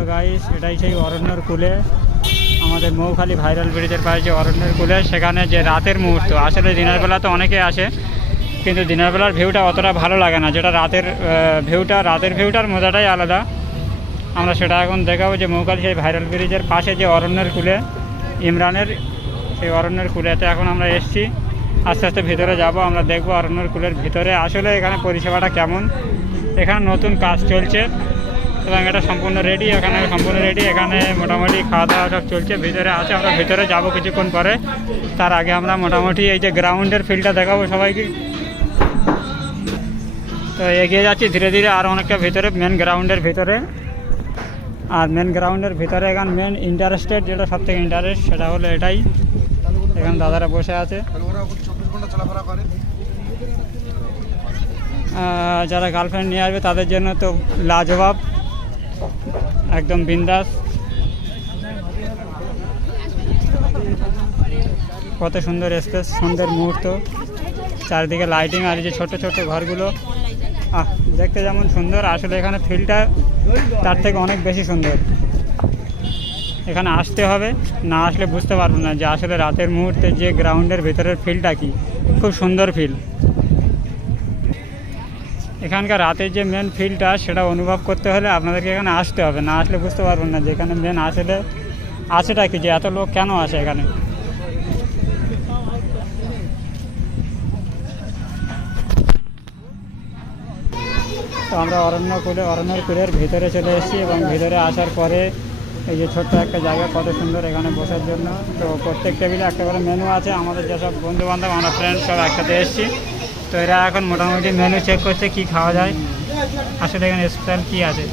Hello guys এটাই সেই অরণ্যর কুলে। আমাদের মৌখালি ভাইরাল ব্রিজের পাশে যে অরণ্যের কুলে, সেখানে যে রাতের মুহূর্ত, আসলে দিনের বেলা তো অনেকে আসে, কিন্তু দিনের বেলার ভিউটা অতটা ভালো লাগে না। যেটা রাতের ভিউটা রাতের ভিউটার মজাটাই আলাদা। আমরা সেটা এখন দেখাবো যে মৌখালি সেই ভাইরাল ব্রিজের পাশে যে অরণ্যের কুলে, ইমরানের সেই অরণ্যের কুলেতে এখন আমরা এসেছি। আস্তে আস্তে ভিতরে যাব, আমরা দেখব অরণ্যের কুলের ভিতরে আসলে এখানে পরিষেবাটা কেমন। এখানে নতুন কাজ চলছে। এবং এটা সম্পূর্ণ রেডি এখানে সম্পূর্ণ রেডি এখানে মোটামুটি খাওয়া দাওয়া সব চলছে, ভিতরে আছে, আমরা ভিতরে যাব কিছুক্ষণ পরে। তার আগে আমরা মোটামুটি এই যে গ্রাউন্ডের ফিল্ডটা দেখাবো সবাইকে। তো এগিয়ে যাচ্ছি ধীরে ধীরে আর অনেকটা ভিতরে মেন গ্রাউন্ডের ভিতরে। আর মেন গ্রাউন্ডের ভিতরে এখানে মেন ইন্টারেস্টেড যেটা সব থেকে ইন্টারেস্ট সেটা হলো এটাই। এখানে দাদারা বসে আছে। যারা গার্লফ্রেন্ড নিয়ে আসবে তাদের জন্য তো লাজবাব একদম বিন্দাস। কত সুন্দর স্পেস, সুন্দর মুহূর্ত। চারিদিকে লাইটিং আর যে ছোট ছোট ঘরগুলো। আহ, দেখতে যেমন সুন্দর, আসলে এখানে ফিলটা তার থেকে অনেক বেশি সুন্দর। এখানে আসতে হবে, না আসলে বুঝতে পারব না যে আসলে রাতের মুহূর্তে যে গ্রাউন্ডের ভেতরের ফিলটা কি। খুব সুন্দর ফিল এখানকার রাতের যে মেন ফিলটা সেটা অনুভব করতে হলে আপনাদেরকে এখানে আসতে হবে। না আসলে বুঝতে পারবেন না যে এখানে মেন আসলে আছেটা কি, যে এত লোক কেন আসে এখানে? তো আমরা অরণ্য কুলে অরণ্যের কুলের ভিতরে চলে এসেছি এবং ভিতরে আসার পরে এই যে ছোট্ট একটা জায়গা, কত সুন্দর এখানে বসার জন্য। তো প্রত্যেক টেবিলে একটা করে মেনু আছে। আমাদের যেসব বন্ধু বান্ধব আমরা ফ্রেন্ড সব একসাথে এসেছি। তো এরা এখন মোটামুটি মেনু চেক করছে কি খাওয়া যায়। আসলে এখানে স্পেশাল কি আছে।